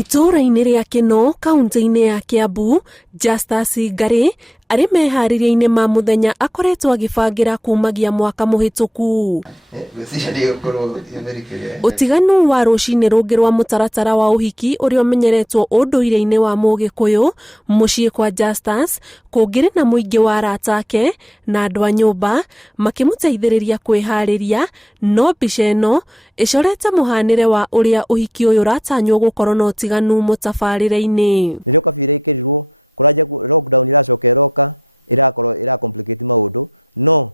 Itũũra-inĩ rĩa Kĩno, kaunti-inĩ ya Kiambu, Justus Ngari arĩ meharĩria-inĩ ma mũthenya akoretwo agĩbangĩra kumagia mwaka mũhĩtũku. Ũtiganu wa rũcinĩ rũngĩ rwa mũtaratara wa ũhiki ũrĩa ũmenyeretwo ũndũire-inĩ wa Mũgĩkũyũ mũciĩ kwa Justus kũngĩrĩ na mũingĩ wa arata ake na andũ a nyũmba makĩmũteithĩrĩria kwĩharĩria, no mbica ĩno ĩcorete mũhanĩre wa ũrĩa ũhiki ũyũ ũratanywo gũkorwo na ũtiganu mũtabarĩre-inĩ. Rĩrĩa kabira ĩkĩrirwo kũranja lockdown iracoka iroka ira complicate maũndũ, no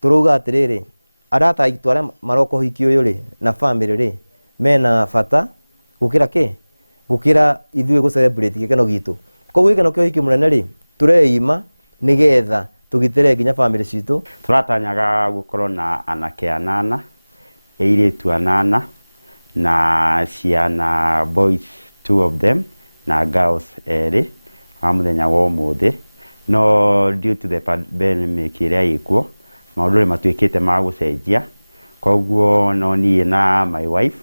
turauga atĩrĩrĩ, arata aitũ arĩa maroka ũhiki ũyũ rĩ na family rĩ mena bata gũkĩra ithuĩ gũ celebrate gĩkeno gitũ. Koguo gĩkeno kĩa ũhiki mũnene rĩ tureima nĩgetha tũgitĩre nginya family citũ. Tũratanyaga gũkorwo na anake 8, airĩtu 8 na ciana boys 2 of them na girls 2 wa mũthenya wa ũmũthĩ, no due to the pandemic ĩrĩa ĩkuo maũndũ matuĩkĩte ma gũcenjia, koguo no niĩ na my wife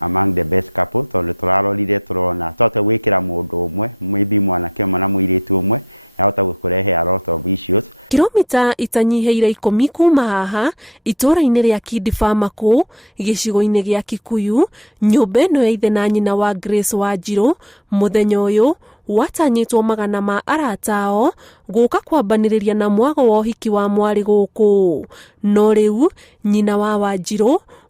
among the best couple tondũ tũrarorire turona twate gwĩkĩra mũndũ ũmwe maybe mwanake ũmwe na mũirĩtu ũmwe yahota gũkũrehe a lot of issues. Kilomita itanyiheire 10 kuma haha itũũra-inĩ rĩa Kidifamaku gĩcigo-inĩ gĩa Kikuyu, nyũmba ĩno ya ithe na nyina wa Grace Wanjiru mũthenya ũyũ watanyĩtwo magana ma arata ao gũka kwambanĩrĩria na mwago wa ũhiki wa mwarĩ gũkũ. No rĩu nyina wa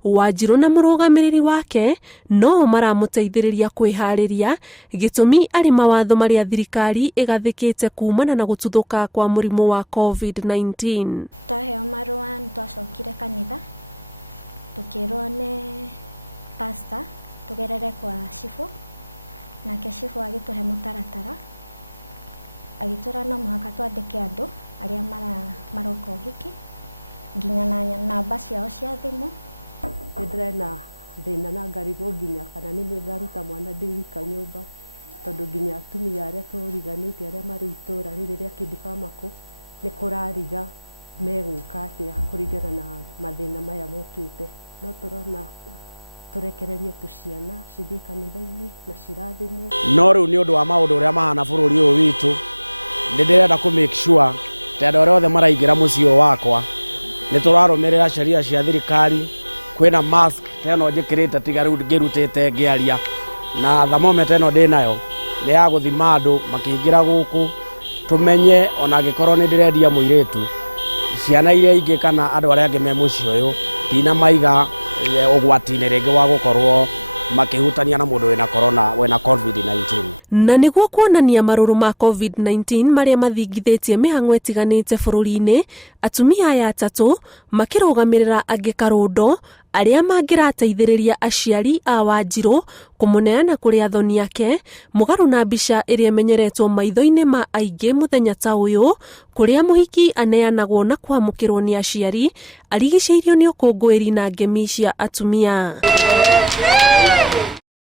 Wanjiru na mũrũgamĩrĩri wake no maramũteithĩrĩria kwĩharĩria gĩtũmi arĩ mawatho marĩa thirikari ĩgathĩkĩte kumana na gũtuthũka kwa mũrimũ wa COVID-19. Twaheo marũa twacokire kanitha tukĩrwo nĩ pastor tugerere kwa cibu, nake cibu agĩtũhe mũtaratara agĩtũra no mũhaka twandĩke andũ arĩa maroka ũhiki nginya na namba ciao cia thimũ. Nĩndĩrena thĩna na ngarigwo nginya kana nĩ ngaruta mwana ndĩwika nyũmba tondũ nginya atumia arĩa tũriganĩte arĩa marĩ itũũra rĩrĩ rĩa Kidifamaku nĩ kũrariga megũka atĩa kũringana na mathĩna maya mokĩte. No tũrona turekererie tuciana cithiĩ kanitha-inĩ na cirathimwo. No rĩu nĩ ũndũ wa maũndũ ũrĩa mahana bũrũri ũyũ witũ, nĩ ndĩrenda kũ make sure atĩ andũ arĩa othe maraingĩra mũciĩ ũyũ wakwa nĩ tũrarũmĩrĩra sheria cia thirikari. Kwĩna mask teno njĩkĩrĩte tiga rĩu ngĩrutĩte ngĩaria, na thermometer ĩno ndĩnayo nĩ ya gũthima andũ makĩingĩra gũkũ, tũmenye ona angĩkorwo nĩ ndĩrendia mũirĩtu, ciana iria ingĩ kana andũ arĩa angĩ me mũciĩ ũyũ tina maiga ũgwati-inĩ rĩngĩ wa gũkorwo makĩhutania na mũndũ wĩna COVID-19. Na nĩguo kuonania marũrũ ma COVID-19 marĩa mathingithĩtie mĩhang'o ĩtiganĩte bũrũri-inĩ, atumia aya atatũ makĩrũgamĩrĩra angĩ karũndo arĩa mangĩrateithĩrĩria aciari a Wanjiru kũmũneana kũrĩ athoni ake, mũgarũ na mbica ĩrĩa ĩmenyeretwo maitho-inĩ ma aingĩ mũthenya ta ũyũ, kũrĩa mũhiki aneanagwo na kwamũkĩrwo nĩ aciari arigicĩirio nĩ ũkũngũĩri na ngemi cia atumia.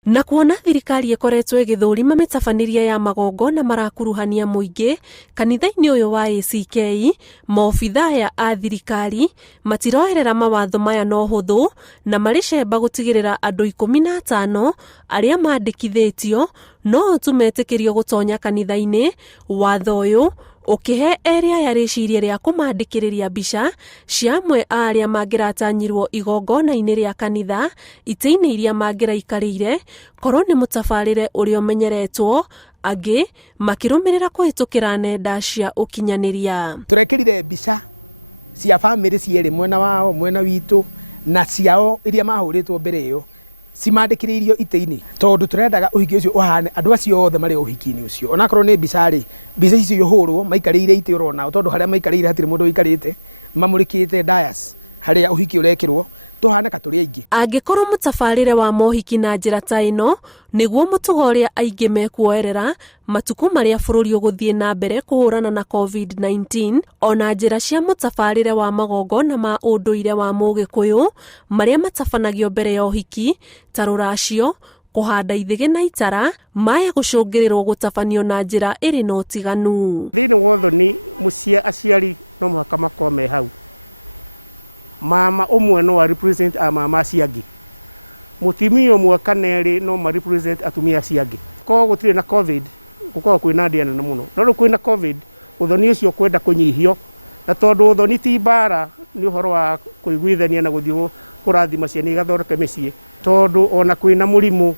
Na kuona thirikari ĩkoretwo ĩgĩthũrima mĩtabanĩrie ya magongona marakuruhania mũingĩ, kanitha-inĩ ũyũ wa ACK, maobitha aya a thirikari matiroerera mawatho maya na ũhũthũ na marĩ cemba gũtigĩrĩra andũ 15 arĩa mandĩkithĩtio no tu metĩkĩrio gũtonya kanitha-inĩ, watho ũyũ ũkĩhe erĩ aya rĩciria rĩa kũmandĩkĩrĩria mbica cia amwe a arĩa mangĩratanyirwo igongona-inĩ rĩa kanitha itĩ-inĩ iria mangĩraikarĩire, korwo nĩ mũtabarĩre ũrĩa ũmenyeretwo, angĩ makĩrũmĩrĩra kũhĩtũkĩra nenda cia ũkinyanĩria. Tũrekĩrire mbica cia family cierĩ, mwena wao mwena witũ na ciao iria mahũrĩtwo mbere ĩyo cimandĩkĩrĩirio itĩ-inĩ, tondũ tũrendaga ũhiki ũcio ũhane andũ acio othe marĩ ũhiki-inĩ ũcio. Onakorwo nĩ mbica rĩ, mbica icio ihũrwo maikarĩire itĩ ũrona, tondũ harĩa maikarĩire hatirĩ mũndũ ũikarĩte, mamũrĩkĩte dais harĩa ũhiki ũrekĩrwo tuhana katũrĩ aingĩ. Angĩkorwo mũtabarĩre wa mohiki na njĩra ta ĩno nĩguo mũtugo ũrĩa aingĩ mekuoerera matukũ marĩa bũrũri ũgũthiĩ na mbere kũhũrana na COVID-19, ona njĩra cia mũtabarĩre wa magongona ma ũndũire wa Mũgĩkũyũ marĩa matabanagio mbere ya ũhiki ta rũracio, kũhanda ithĩgĩ na itara maya gũcũngĩrĩrwo gũtabanio na njĩra ĩrĩ na ũtiganu. Thĩinĩ wa ũthoni mũciĩ aciari no mũhaka makorwo me hau. Mama ũmwe no represent a mama acio angĩ. mutimio mwe kana eri no ma represent atumia ciangi ko gutire na covid gukorwo kwina ndiana na muno no kwina covid uthoni ucio kwenda kunyihio na tondu uthoni ti bara ni uhoro wa kuiguithania na guthio kurathima ciana igathoreke micii tondu ona kwina murimu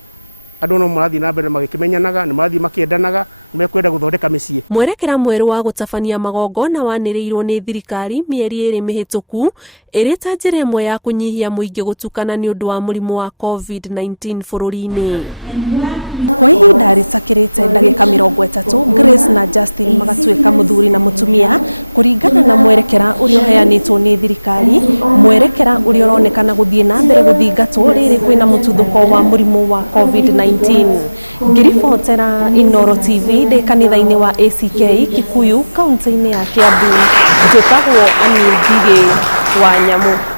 andu no marathi na mbere magikimenyanaga ni marathi makiendanaga ni mekwenda guthondeka micii. Mwerekera mweru wa gutabania magongona waniriirwo ni thirikari mieri iri mihituku irita njira imwe ya kunyihia muingi gutukana ni undu wa murimu wa COVID-19 bururi-ini. Kwa ihinda ritakirite ndagika 30 Grace na Justin magatuika muthuri na mutumia kuringana na mwerekera uria uheanitwo ni thirikari, mwerekera uria uronekana guthie na mbere guthingatwo riri kwina mututhuko wa murimu wa COVID-19. Ngiribotera Inooro TV de kanitha-ini wa ACK Kikuyu kaunti-ini ya Kiambu. Njitagwo Ani Ngige wa Nyamu.